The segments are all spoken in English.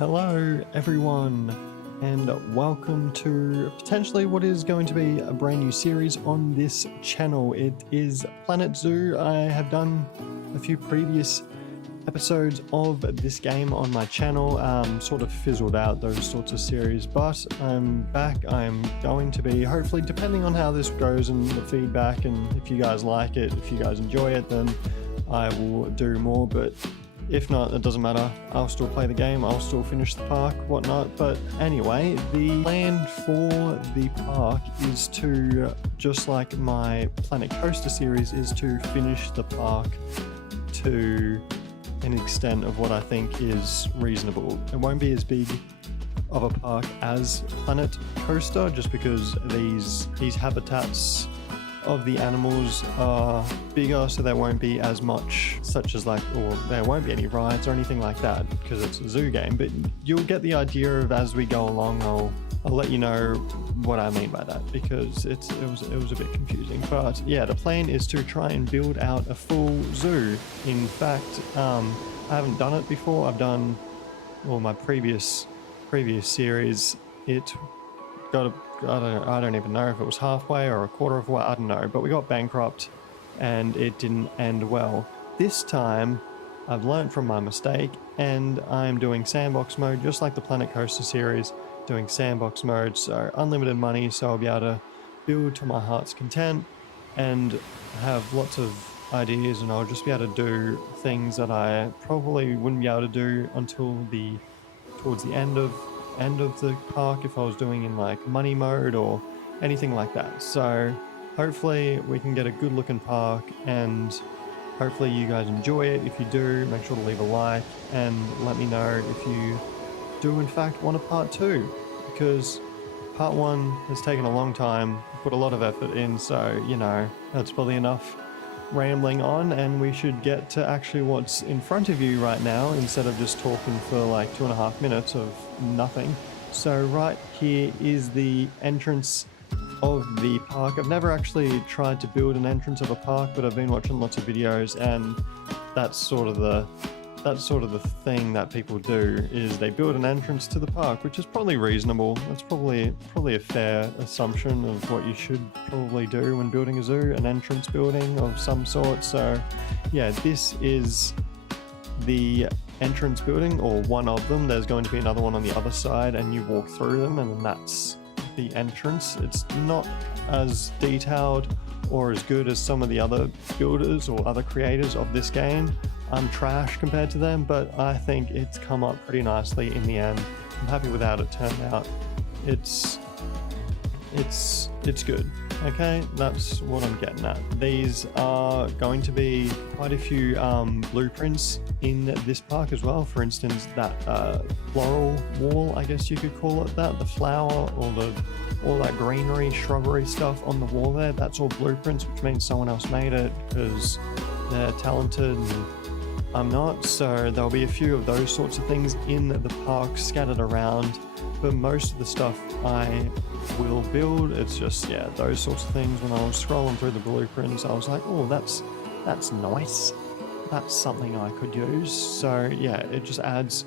Hello everyone, and welcome to potentially what is going to be a brand new series on this channel. It is Planet Zoo. I have done a few previous episodes of this game on my channel, sort of fizzled out those sorts of series, but I'm back. I'm going to be, hopefully, depending on how this goes and the feedback, and if you guys like it, if you guys enjoy it, then I will do more, but if not, it doesn't matter. I'll still play the game, I'll still finish the park, whatnot. But anyway, the plan for the park is to, just like my Planet Coaster series, is to finish the park to an extent of what I think is reasonable. It won't be as big of a park as Planet Coaster, just because these habitats of the animals are bigger, so there won't be as much, such as like, or there won't be any rides or anything like that because it's a zoo game, but you'll get the idea of as we go along. I'll let you know what I mean by that, because it was a bit confusing. But yeah, the plan is to try and build out a full zoo. In fact, I haven't done it before. I've done, well, my previous series, it got I don't even know if it was halfway or a quarter of way, I don't know, but we got bankrupt and it didn't end well. This time I've learned from my mistake and I'm doing sandbox mode, just like the Planet Coaster series, doing sandbox mode, so unlimited money, so I'll be able to build to my heart's content and have lots of ideas, and I'll just be able to do things that I probably wouldn't be able to do until towards the end of the park if I was doing in like money mode or anything like that. So hopefully we can get a good looking park, and hopefully you guys enjoy it. If you do, make sure to leave a like and let me know if you do in fact want a part 2, because part 1 has taken a long time, put a lot of effort in, so you know, that's probably enough rambling on, and we should get to actually what's in front of you right now, instead of just talking for like 2.5 minutes of nothing. So right here is the entrance of the park. I've never actually tried to build an entrance of a park, but I've been watching lots of videos, and that's sort of the thing that people do, is they build an entrance to the park, which is probably reasonable. That's probably a fair assumption of what you should probably do when building a zoo, an entrance building of some sort. So yeah, this is the entrance building, or one of them. There's going to be another one on the other side, and you walk through them, and then that's the entrance. It's not as detailed or as good as some of the other builders or other creators of this game. I'm trash compared to them, but I think it's come up pretty nicely in the end. I'm happy with how it turned out. It's good. Okay, that's what I'm getting at. These are going to be quite a few blueprints in this park as well. For instance, that floral wall, I guess you could call it that, the flower or all that greenery, shrubbery stuff on the wall there, that's all blueprints, which means someone else made it because they're talented and I'm not. So there'll be a few of those sorts of things in the park scattered around, but most of the stuff I will build. It's just, yeah, those sorts of things. When I was scrolling through the blueprints, I was like, oh, that's nice. That's something I could use. So yeah, it just adds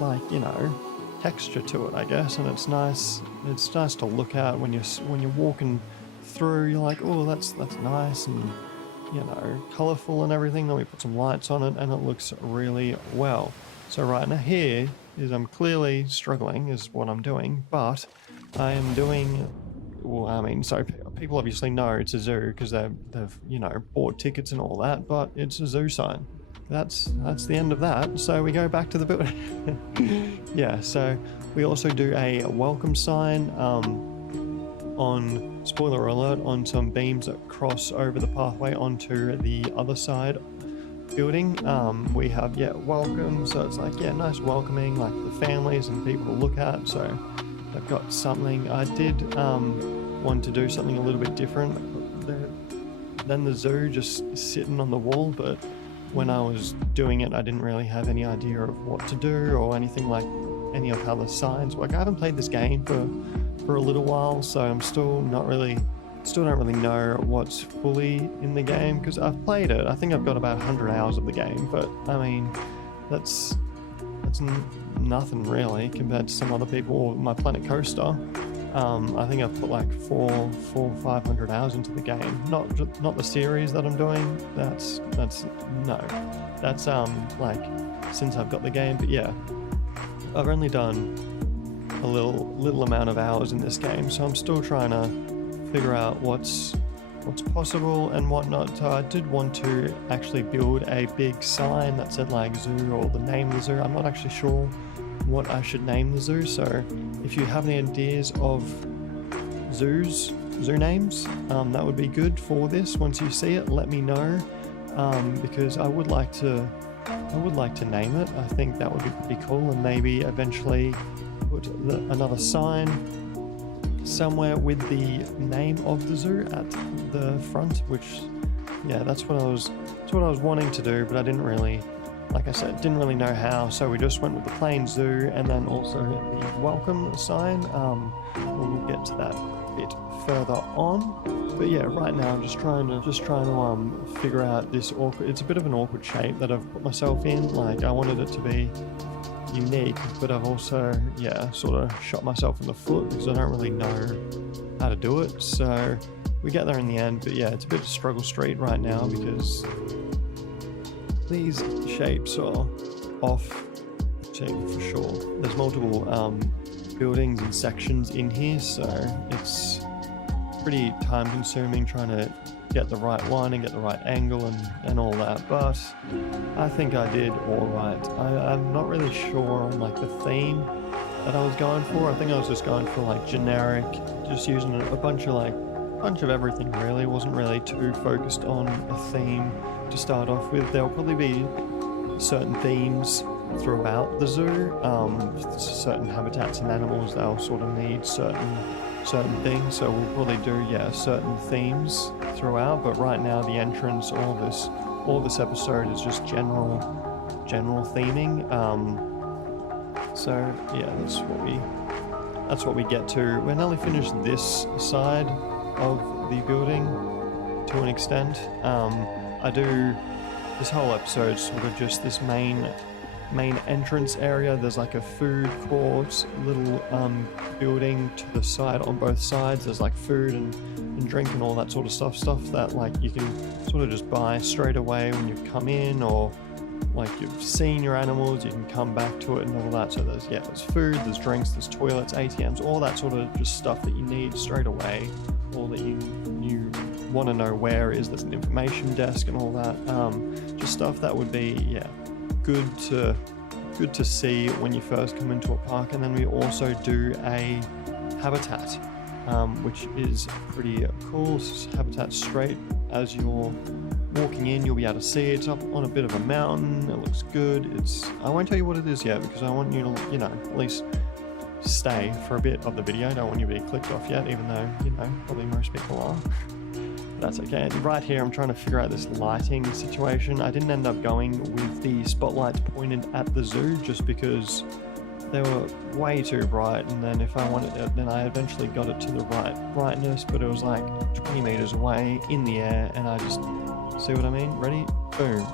like, you know, texture to it, I guess, and it's nice. It's nice to look at when you're walking through. You're like, oh, that's nice, and you know, colorful and everything. Then we put some lights on it and it looks really well. So right now here is, I'm clearly struggling is what I'm doing, but I am doing, well, I mean, so people obviously know it's a zoo because they've you know, bought tickets and all that, but it's a zoo sign. That's the end of that. So we go back to the building. Yeah, so we also do a welcome sign on, spoiler alert, on some beams that cross over the pathway onto the other side building. We have, yeah, welcome, so it's like, yeah, nice welcoming, like the families and people to look at. So they've got something. I did want to do something a little bit different than the zoo, just sitting on the wall, but when I was doing it, I didn't really have any idea of what to do or anything, like any of how the signs work. I haven't played this game for a little while, so I'm still don't really know what's fully in the game, because I've played it. I think I've got about 100 hours of the game, but I mean, that's nothing really compared to some other people, or my Planet Coaster. I think I've put like 500 hours into the game. Not the series that I'm doing. That's like since I've got the game. But yeah, I've only done a little amount of hours in this game, so I'm still trying to figure out what's possible and whatnot. So I did want to actually build a big sign that said like zoo or the name of the zoo. I'm not actually sure what I should name the zoo, so if you have any ideas of zoo names, that would be good for this. Once you see it, let me know, because I would like to name it. I think that would be pretty cool, and maybe eventually put another sign somewhere with the name of the zoo at the front, which, yeah, that's what I was wanting to do, but I didn't really, like I said, didn't really know how, so we just went with the plain zoo, and then also the welcome sign. We'll get to that a bit further on, but yeah, right now I'm just trying to figure out this awkward. It's a bit of an awkward shape that I've put myself in. Like, I wanted it to be unique, but I've also, yeah, sort of shot myself in the foot because I don't really know how to do it. So we get there in the end, but yeah, it's a bit of struggle street right now because these shapes are off for sure. There's multiple buildings and sections in here, so it's pretty time consuming trying to get the right one and get the right angle and all that, but I think I did all right. I'm not really sure on like the theme that I was going for. I think I was just going for like generic, just using a bunch of everything really. Wasn't really too focused on a theme to start off with. There'll probably be certain themes throughout the zoo, certain habitats and animals they'll sort of need certain things, so we'll probably do, yeah, certain themes throughout. But right now the entrance, all this episode is just general theming, so yeah, that's what we get to. We're nearly finished this side of the building to an extent. I do this whole episode sort of just this main entrance area. There's like a food court, little building to the side. On both sides there's like food and drink and all that sort of stuff that like you can sort of just buy straight away when you come in, or like you've seen your animals, you can come back to it and all that. So there's food, there's drinks, there's toilets, ATMs, all that sort of just stuff that you need straight away, or that you want to know where is. There's an information desk and all that, just stuff that would be, yeah, good to see when you first come into a park. And then we also do a habitat, which is pretty cool. Habitat straight as you're walking in, you'll be able to see it's up on a bit of a mountain. It looks good. I won't tell you what it is yet because I want you to, you know, at least stay for a bit of the video. I don't want you to be clicked off yet, even though, you know, probably most people are. That's okay. And right here I'm trying to figure out this lighting situation. I didn't end up going with the spotlights pointed at the zoo just because they were way too bright, and then if I wanted it, then I eventually got it to the right brightness, but it was like 20 meters away in the air, and I just, see what I mean? Ready? Boom.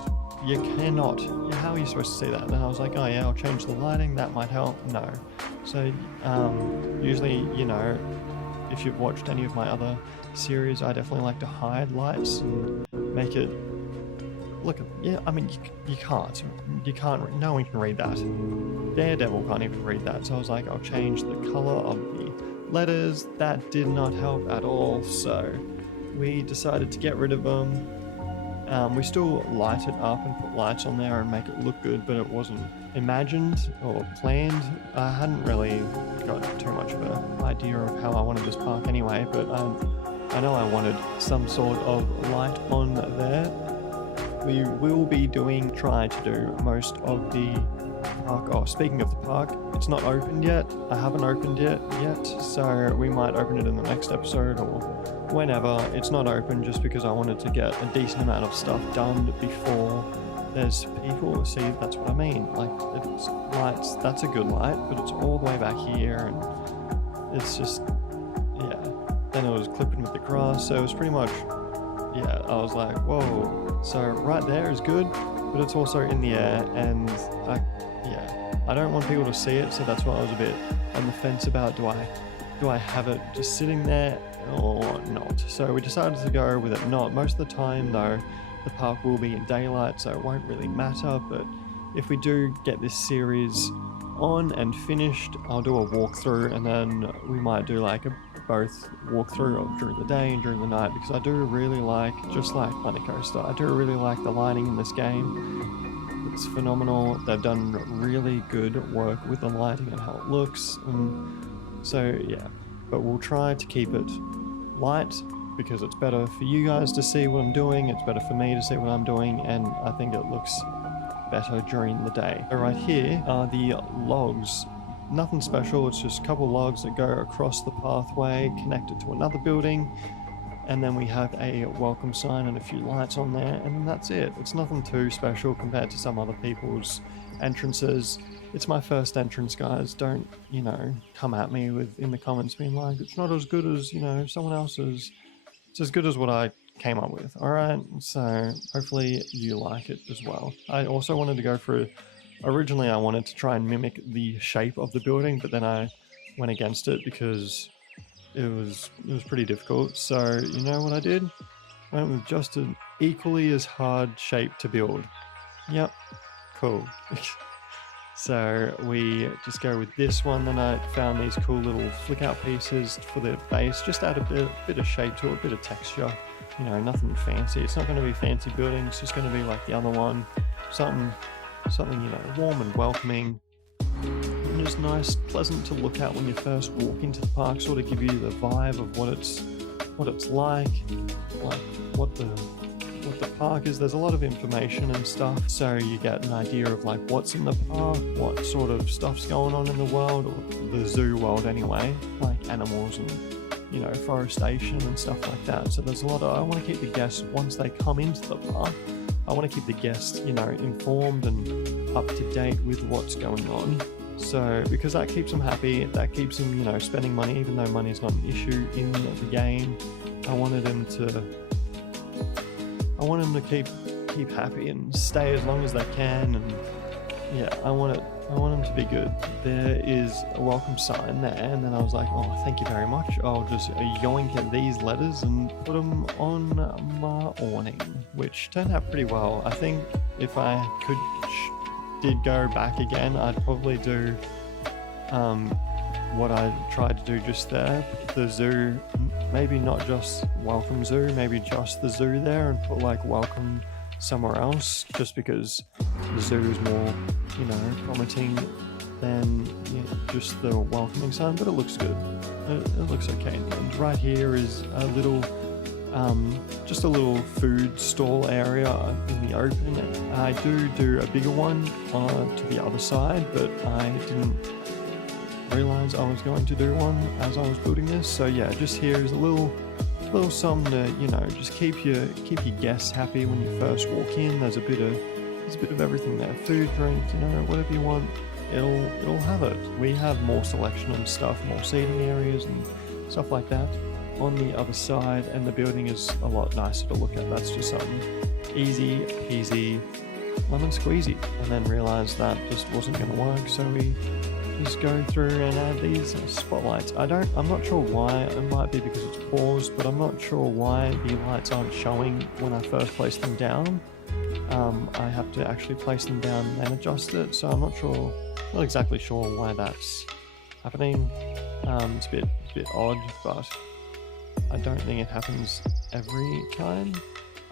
You cannot. How are you supposed to see that? And I was like, oh yeah, I'll change the lighting, that might help. No. So usually, you know, if you've watched any of my other series, I definitely like to hide lights and make it look, yeah, I mean, you can't, no one can read that. Daredevil can't even read that. So I was like, I'll change the color of the letters. That did not help at all. So we decided to get rid of them. We still light it up and put lights on there and make it look good, but it wasn't imagined or planned. I hadn't really got too much of an idea of how I wanted this park anyway, but I know I wanted some sort of light on there. We will be trying to do most of the park. Oh, speaking of the park, it's not opened yet. I haven't opened it yet, so we might open it in the next episode or whenever. It's not open just because I wanted to get a decent amount of stuff done before there's people. See, that's what I mean. Like, it's lights, that's a good light, but it's all the way back here, and it's just, yeah. Then it was clipping with the grass, so it was pretty much, yeah, I was like, whoa. So right there is good, but it's also in the air, and I I don't want people to see it, so that's why I was a bit on the fence about do I have it just sitting there or not. So we decided to go with it not. Most of the time though, the park will be in daylight, so it won't really matter, but if we do get this series on and finished, I'll do a walkthrough, and then we might do like a both walkthrough during the day and during the night, because I do really like, just like Planet Coaster, I do really like the lighting in this game. It's phenomenal. They've done really good work with the lighting and how it looks, and so yeah, but we'll try to keep it light because it's better for you guys to see what I'm doing, it's better for me to see what I'm doing, and I think it looks better during the day. So right here are the logs. Nothing special, it's just a couple logs that go across the pathway connected to another building, and then we have a welcome sign and a few lights on there, and then that's it. It's nothing too special compared to some other people's entrances. It's my first entrance, guys. Don't, you know, come at me in the comments being like, it's not as good as, you know, someone else's. It's as good as what I came up with. Alright, so hopefully you like it as well. I also wanted to go for, originally I wanted to try and mimic the shape of the building, but then I went against it because it was pretty difficult. So you know what I did? I went with just an equally as hard shape to build. Yep, cool. So we just go with this one. Then I found these cool little flick out pieces for the base, just add a bit of shape to it, a bit of texture. You know, nothing fancy. It's not going to be fancy building. It's just going to be like the other one, something you know, warm and welcoming, and just nice, pleasant to look at when you first walk into the park. Sort of give you the vibe of what it's like what the park is. There's a lot of information and stuff, so you get an idea of like what's in the park, what sort of stuff's going on in the world, or the zoo world anyway, like animals and, you know, forestation and stuff like that. So there's a lot of, I want to keep the guests, once they come into the park, I want to keep the guests, you know, informed and up to date with what's going on. So because that keeps them happy, that keeps them, you know, spending money, even though money is not an issue in the game. I wanted them to keep happy and stay as long as they can, and yeah, I want them to be good. There is a welcome sign there, and then I was like, oh, thank you very much. I'll just yoink at these letters and put them on my awning, which turned out pretty well. I think if I did go back again, I'd probably do what I tried to do just there. The zoo, maybe not just welcome zoo, maybe just the zoo there, and put like welcome somewhere else, just because the zoo is more, you know, promising than, you know, just the welcoming sign, but it looks good. It looks okay. And right here is a little just a little food stall area in the open. I do a bigger one to the other side, but I didn't realize I was going to do one as I was building this. So yeah, just here is a little something to, you know, just keep your guests happy when you first walk in. There's a bit of everything there, food, drink, you know, whatever you want, it'll have it. We have more selection and stuff, more seating areas and stuff like that on the other side, and the building is a lot nicer to look at. That's just something easy peasy lemon squeezy, and then realized that just wasn't going to work, so we just go through and add these spotlights. I'm not sure why. It might be because it's paused, but I'm not sure why the lights aren't showing when I first place them down. I have to actually place them down and then adjust it, so I'm not exactly sure why that's happening. It's a bit odd, but I don't think it happens every time.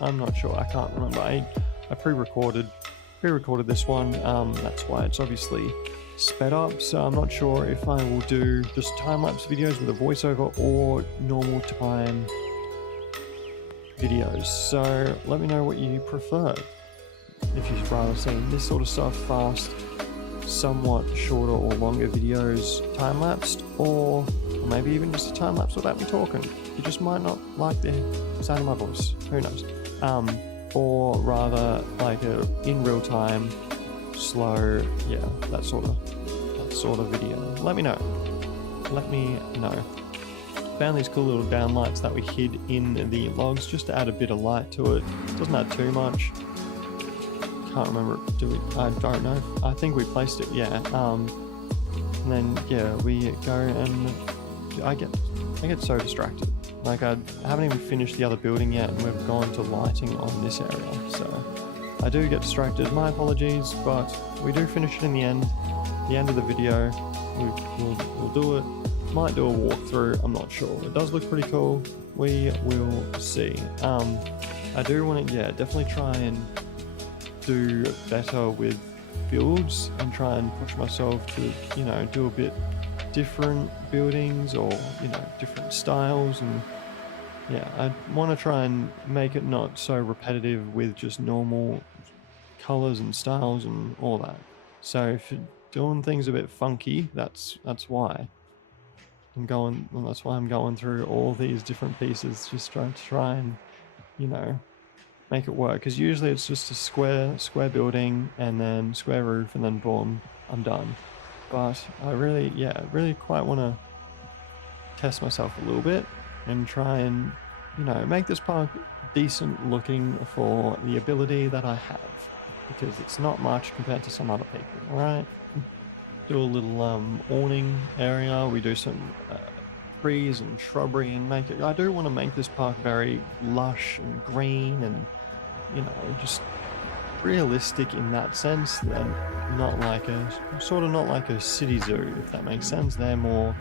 I'm not sure, I can't remember. I pre-recorded this one, that's why it's obviously sped up, so I'm not sure if I will do just time-lapse videos with a voiceover or normal time videos. So let me know what you prefer. If you'd rather see this sort of stuff fast, somewhat shorter or longer videos time-lapsed, or maybe even just a time-lapse without me talking. You just might not like the sound of my voice, who knows. Or rather like a in real time, slow, yeah, that sort of video. Let me know. Found these cool little downlights that we hid in the logs just to add a bit of light to it. Doesn't add too much. can't remember. I don't know. I think we placed it. Yeah. And then yeah, we go and I get so distracted. Like I haven't even finished the other building yet, and we've gone to lighting on this area. So I do get distracted. My apologies, but we do finish it in the end. The end of the video, we'll do it. Might do a walkthrough. I'm not sure. It does look pretty cool. We will see. I do want to, yeah, definitely try and do better with builds and try and push myself to, you know, do a bit different buildings or, you know, different styles. And yeah, I want to try and make it not so repetitive with just normal colors and styles and all that. So if you're doing things a bit funky, that's why I'm going. Well, that's why I'm going through all these different pieces, just trying to try and, you know, make it work. Because usually it's just a square building and then square roof and then boom, I'm done. But I really quite want to test myself a little bit and try and, you know, make this park decent looking for the ability that I have, because it's not much compared to some other people. All right, do a little awning area. We do some trees and shrubbery and make it. I do want to make this park very lush and green and, you know, just realistic in that sense, and not like a city zoo, if that makes sense. They're more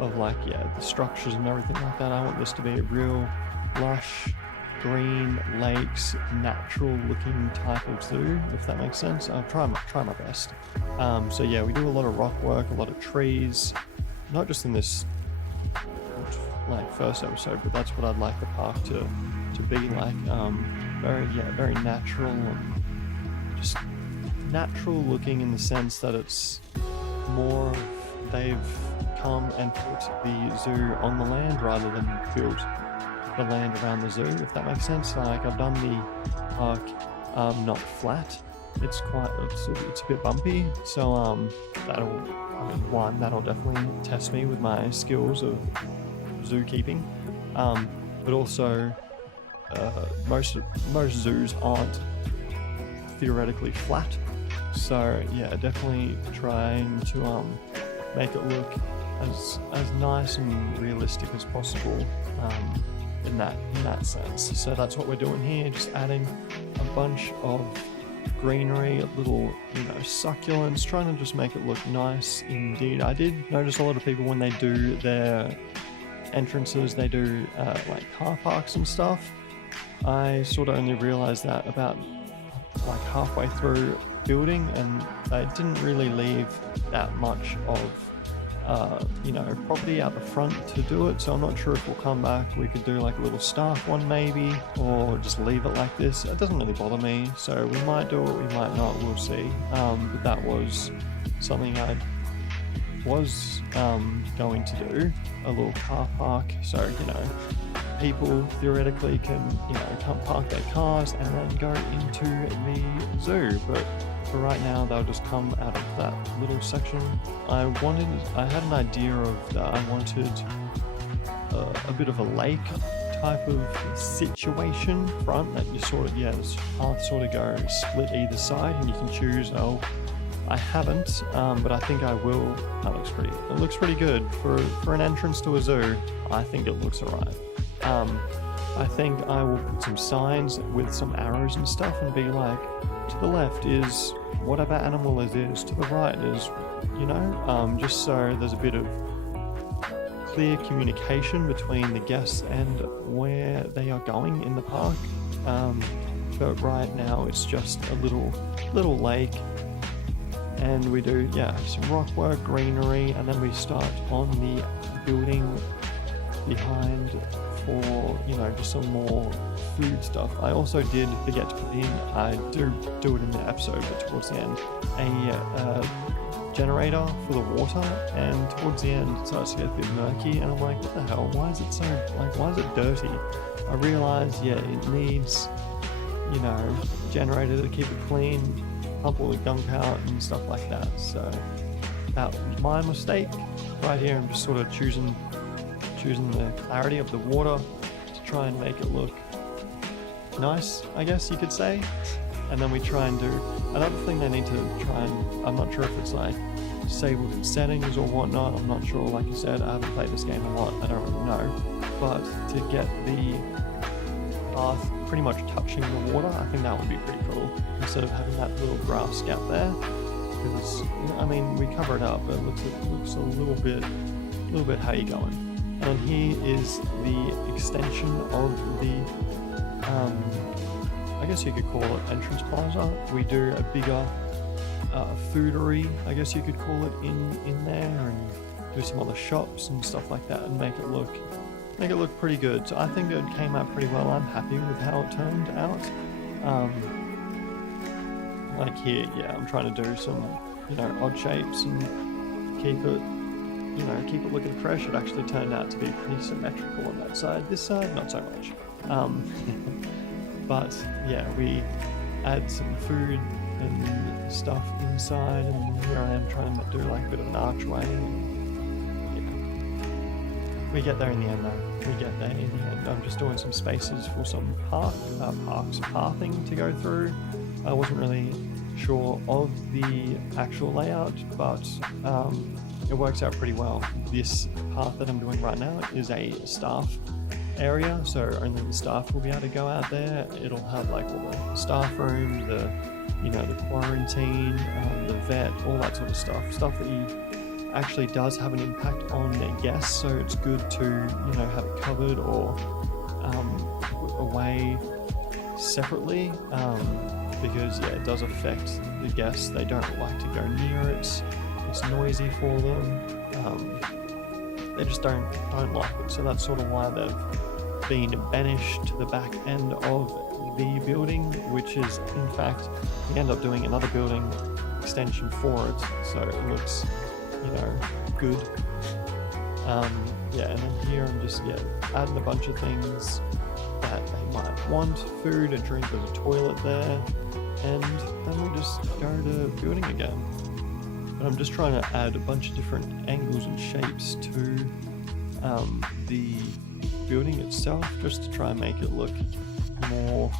of like, yeah, the structures and everything like that. I want this to be a real lush, green, lakes, natural looking type of zoo, if that makes sense. I'll try my best. So yeah, we do a lot of rock work, a lot of trees, not just in this like first episode, but that's what I'd like the park to be like. Very natural and just natural looking, in the sense that it's more of they've come and put the zoo on the land rather than built the land around the zoo, if that makes sense. Like I've done the park not flat. It's a bit bumpy, so that'll definitely test me with my skills of zookeeping, but also most zoos aren't theoretically flat. So yeah, definitely trying to make it look as nice and realistic as possible in that sense. So that's what we're doing here, just adding a bunch of greenery, a little, you know, succulents, trying to just make it look nice indeed. I did notice a lot of people when they do their entrances, they do like car parks and stuff. I sort of only realized that about like halfway through building, and they didn't really leave that much of you know, property out the front to do it. So I'm not sure if we'll come back. We could do like a little staff one maybe, or just leave it like this. It doesn't really bother me, so we might do it, we might not, we'll see. But that was something I was going to do, a little car park, so, you know, people theoretically can, you know, come park their cars and then go into the zoo. But for right now, they'll just come out of that little section. I had an idea of that. I wanted a bit of a lake type of situation front, that you sort of, yeah, this path sort of go split either side, and you can choose. Oh, I haven't, but I think I will. It looks pretty good for an entrance to a zoo. I think it looks alright. I think I will put some signs with some arrows and stuff and be like, to the left is whatever animal it is, to the right is, you know, just so there's a bit of clear communication between the guests and where they are going in the park. But right now it's just a little lake, and we do, yeah, some rock work, greenery, and then we start on the building behind for, you know, just some more food stuff. I also did forget to put in, I do it in the episode, but towards the end, a generator for the water, and towards the end it starts to get a bit murky, and I'm like, what the hell, why is it dirty? I realized, yeah, it needs, you know, generator to keep it clean, pump all the gunk out and stuff like that. So that was my mistake right here. I'm just sort of choosing the clarity of the water to try and make it look nice, I guess you could say. And then we try and do another thing they need to try and, I'm not sure if it's like disabled in settings or whatnot, I'm not sure, like I said, I haven't played this game a lot, I don't really know, but to get the path pretty much touching the water, I think that would be pretty cool, instead of having that little grass gap there, because, I mean, we cover it up, but it looks a little bit how you going. And here is the extension of the, I guess you could call it entrance plaza. We do a bigger foodery, I guess you could call it, in there, and do some other shops and stuff like that, and make it look pretty good. So I think it came out pretty well. I'm happy with how it turned out. Like here, yeah, I'm trying to do some, you know, odd shapes and keep it looking fresh. It actually turned out to be pretty symmetrical on that side. This side, not so much. But yeah, we add some food and stuff inside, and here I am trying to do like a bit of an archway. And, yeah. We get there in the end though. We get there in the end. I'm just doing some spaces for some pathing to go through. I wasn't really sure of the actual layout, but it works out pretty well. This path that I'm doing right now is a staff area, so only the staff will be able to go out there. It'll have like all the staff room, the quarantine, the vet, all that sort of stuff that actually does have an impact on guests, so it's good to, you know, have it covered or away separately, because yeah, it does affect the guests. They don't like to go near it. It's noisy for them. They just don't like it. So that's sort of why they've been banished to the back end of the building, which is, in fact, we end up doing another building extension for it, so it looks, you know, good. Yeah, and then here I'm just adding a bunch of things that they might want: food, a drink, there's a toilet there, and then we just go to building again. But I'm just trying to add a bunch of different angles and shapes to the building itself, just to try and make it look more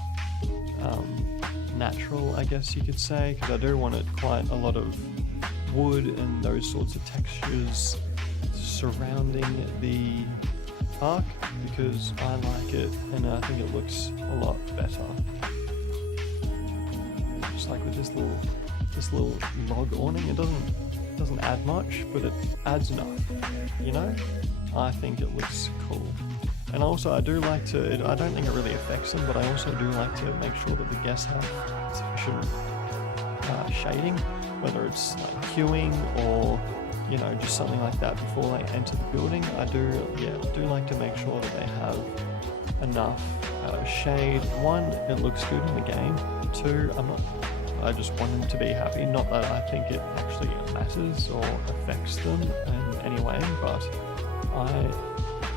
natural, I guess you could say, because I do want it quite a lot of wood and those sorts of textures surrounding the park, because I like it and I think it looks a lot better. Just like with this little log awning, it doesn't add much, but it adds enough, you know? I think it looks cool. And also I do like to, I don't think it really affects them, but I also do like to make sure that the guests have sufficient shading, whether it's like queuing or, you know, just something like that before they enter the building. I do like to make sure that they have enough shade. One, it looks good in the game. Two, I just want them to be happy. Not that I think it actually matters or affects them in any way, but I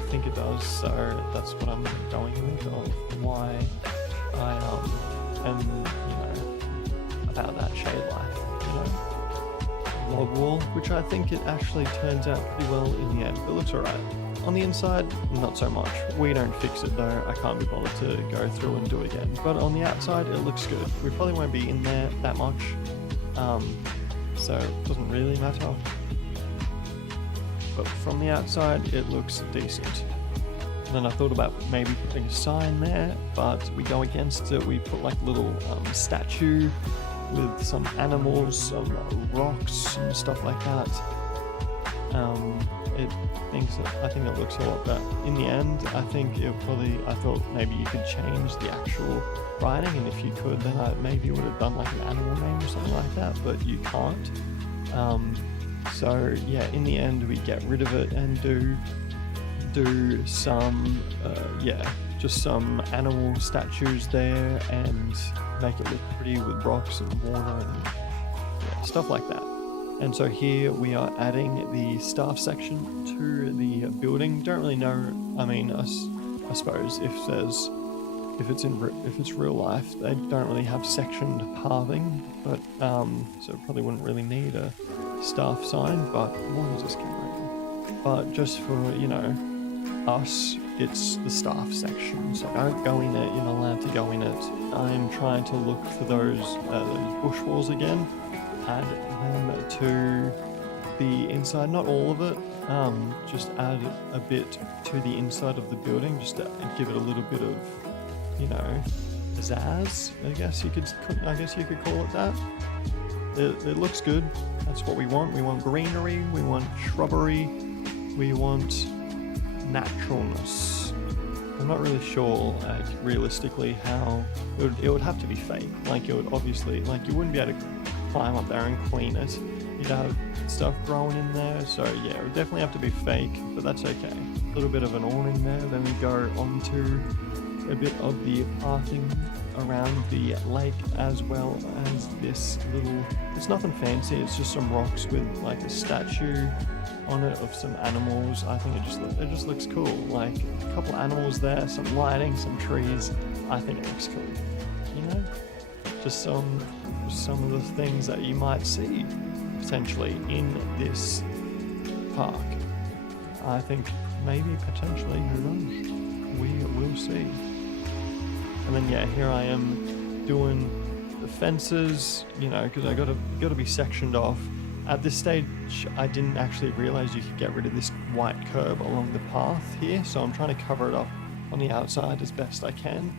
think it does, so that's what I'm going with, of why I am, you know, about that shade life, you know. Log wall, which I think it actually turns out pretty well in the end. It looks alright. On the inside, not so much. We don't fix it though. I can't be bothered to go through and do it again. But on the outside, it looks good. We probably won't be in there that much, so it doesn't really matter. But from the outside, it looks decent. And then I thought about maybe putting a sign there, but we go against it. We put like a little statue with some animals, some rocks and stuff like that. I think it looks a lot better. In the end, I thought maybe you could change the actual writing, and if you could, then I maybe would have done like an animal name or something like that, but you can't. So yeah, in the end, we get rid of it and do some, just some animal statues there and make it look pretty with rocks and water and stuff like that. And so here we are adding the staff section to the building. Don't really know. I mean, I suppose if it's real life, they don't really have sectioned pathing, but so it probably wouldn't really need a staff sign. But what is this camera? But just for, you know, us, it's the staff section. So don't go in it, you're not allowed to go in it. I'm trying to look for those bush walls again, add them to the inside, not all of it, just add a bit to the inside of the building, just to give it a little bit of, you know, pizzazz, I guess you could call it that. It looks good. That's what we want. We want greenery, we want shrubbery, we want naturalness. I'm not really sure, realistically, how it would have to be fake. Like, it would obviously, like, you wouldn't be able to climb up there and clean it. You'd have stuff growing in there, so yeah, it would definitely have to be fake, but that's okay. A little bit of an awning there, then we go on to a bit of the parking around the lake, as well as this little, it's nothing fancy, it's just some rocks with like a statue on it of some animals. I think it just looks cool, like a couple animals there, some lighting, some trees. I think it looks cool, you know, just some of the things that you might see potentially in this park. I think maybe potentially, who knows, we will see. And then yeah, here I am doing the fences, you know, because I gotta be sectioned off. At this stage, I didn't actually realize you could get rid of this white curb along the path here, so I'm trying to cover it up on the outside as best I can.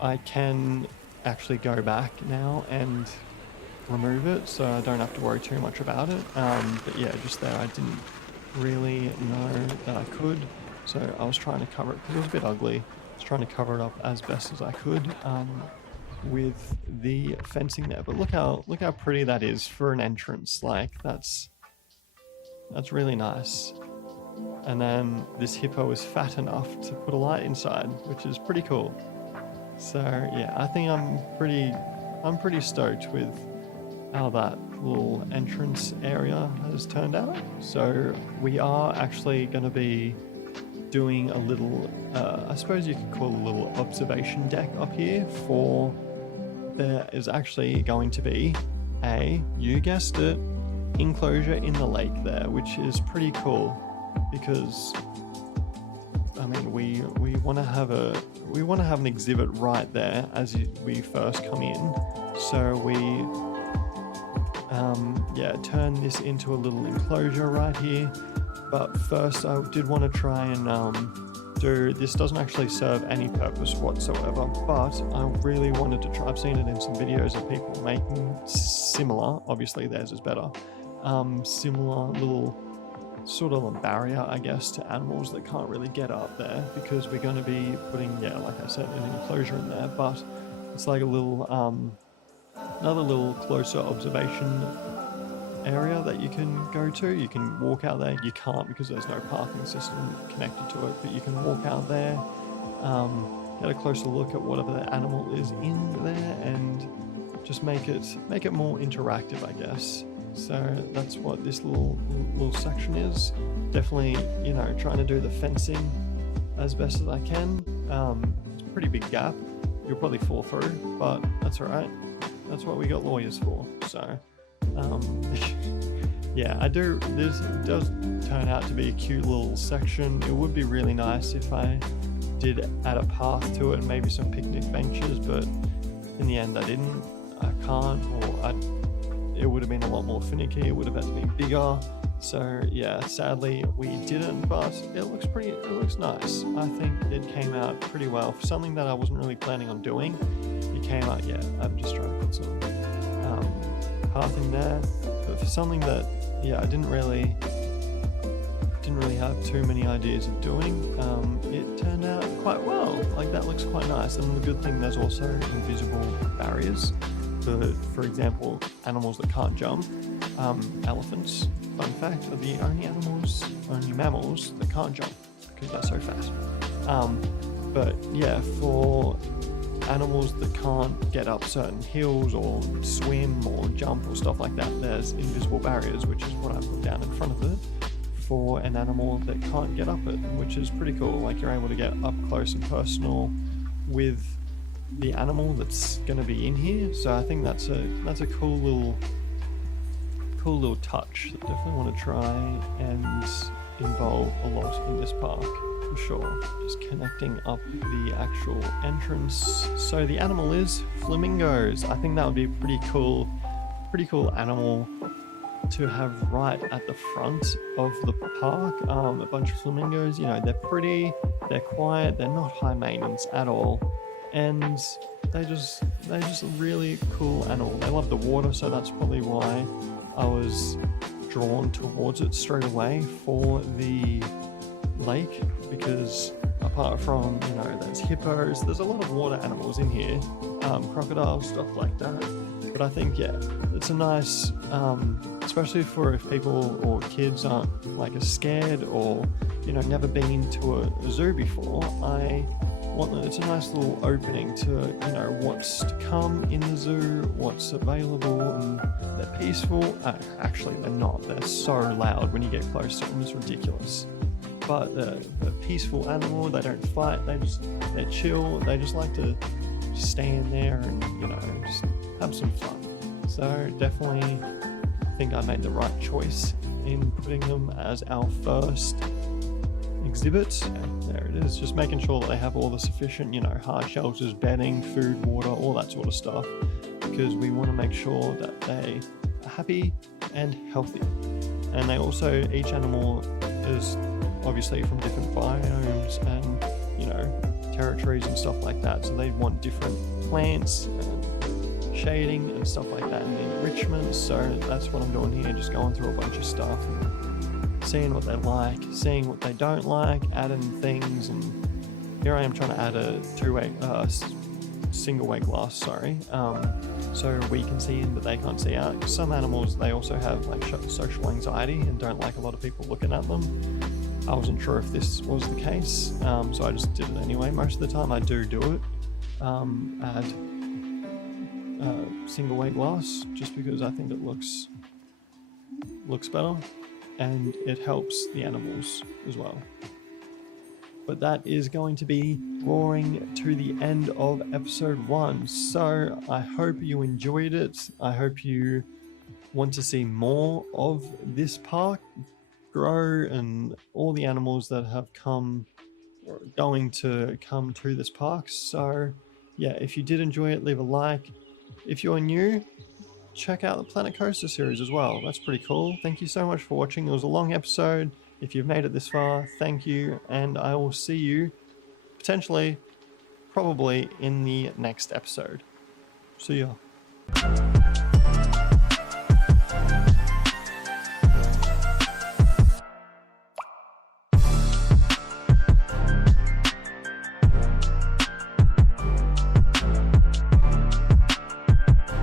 I can actually go back now and remove it, so I don't have to worry too much about it. But yeah, just there, I didn't really know that I could, so I was trying to cover it because it was a bit ugly. I was trying to cover it up as best as I could with the fencing there. But look how pretty that is for an entrance. Like, that's really nice. And then this hippo is fat enough to put a light inside, which is pretty cool. So yeah, I think I'm pretty stoked with how that little entrance area has turned out. So we are actually going to be doing a little, I suppose you could call it a little observation deck up here. For there is actually going to be a, you guessed it, enclosure in the lake there, which is pretty cool because, I mean, we want to have an exhibit right there as we first come in. So we turn this into a little enclosure right here. But first I did want to try and do, this doesn't actually serve any purpose whatsoever, but I really wanted to try, I've seen it in some videos of people making similar, obviously theirs is better, similar little sort of a barrier, I guess, to animals that can't really get up there, because we're going to be putting, yeah, like I said, an enclosure in there, but it's like a little, another little closer observation area that you can go to. You can walk out there. You can't because there's no parking system connected to it, but you can walk out there, get a closer look at whatever the animal is in there, and just make it more interactive, I guess. So that's what this little section is. Definitely, you know, trying to do the fencing as best as I can. It's a pretty big gap. You'll probably fall through, but that's all right. That's what we got lawyers for. So yeah, this does turn out to be a cute little section. It would be really nice if I did add a path to it and maybe some picnic benches, but in the end I didn't. I can't, or it would have been a lot more finicky. It would have had to be bigger. So yeah, sadly we didn't, but it looks nice. I think it came out pretty well for something that I wasn't really planning on doing. It came out, yeah, I'm just trying to put some path in there, but for something that, yeah, I didn't really have too many ideas of doing, it turned out quite well. Like, that looks quite nice. And the good thing, there's also invisible barriers for example, animals that can't jump. Elephants, fun fact, are the only mammals that can't jump because they're so fast. But yeah, for animals that can't get up certain hills or swim or jump or stuff like that, there's invisible barriers, which is what I put down in front of it for an animal that can't get up it, which is pretty cool. Like, you're able to get up close and personal with the animal that's going to be in here. So I think that's a cool little touch that I definitely want to try and involve a lot in this park, for sure. Just connecting up the actual entrance. So the animal is flamingos. I think that would be a pretty cool animal to have right at the front of the park. A bunch of flamingos, you know, they're pretty, they're quiet, they're not high maintenance at all, and they're just a really cool animal. They love the water, so that's probably why I was drawn towards it straight away for the lake, because apart from, you know, there's hippos, there's a lot of water animals in here, crocodiles, stuff like that. But I think, yeah, it's a nice, especially for if people or kids aren't like as scared or, you know, never been to a zoo before. It's a nice little opening to, you know, what's to come in the zoo, what's available, and they're peaceful. Actually, they're not. They're so loud when you get close to them. It's ridiculous. But they're peaceful animal. They don't fight. They're chill. They just like to stand there and, you know, just have some fun. So definitely think I made the right choice in putting them as our first exhibit. There it is, just making sure that they have all the sufficient, you know, hard shelters, bedding, food, water, all that sort of stuff, because we want to make sure that they are happy and healthy. And they also, each animal is obviously from different biomes and, you know, territories and stuff like that, so they want different plants and shading and stuff like that, and enrichment. So that's what I'm doing here, just going through a bunch of stuff and seeing what they like, seeing what they don't like, adding things. And here I am trying to add a single-way glass, so we can see in but they can't see out. Some animals, they also have like social anxiety and don't like a lot of people looking at them. I wasn't sure if this was the case, so I just did it anyway. Most of the time I do it, add single-way glass, just because I think it looks better and it helps the animals as well. But that is going to be drawing to the end of episode 1. So I hope you enjoyed it. I hope you want to see more of this park grow and all the animals that have come or going to come to this park. So yeah, if you did enjoy it, leave a like. If you're new, check out the Planet Coaster series as well. That's pretty cool. Thank you so much for watching. It was a long episode. If you've made it this far, thank you, and I will see you potentially, probably in the next episode. See ya.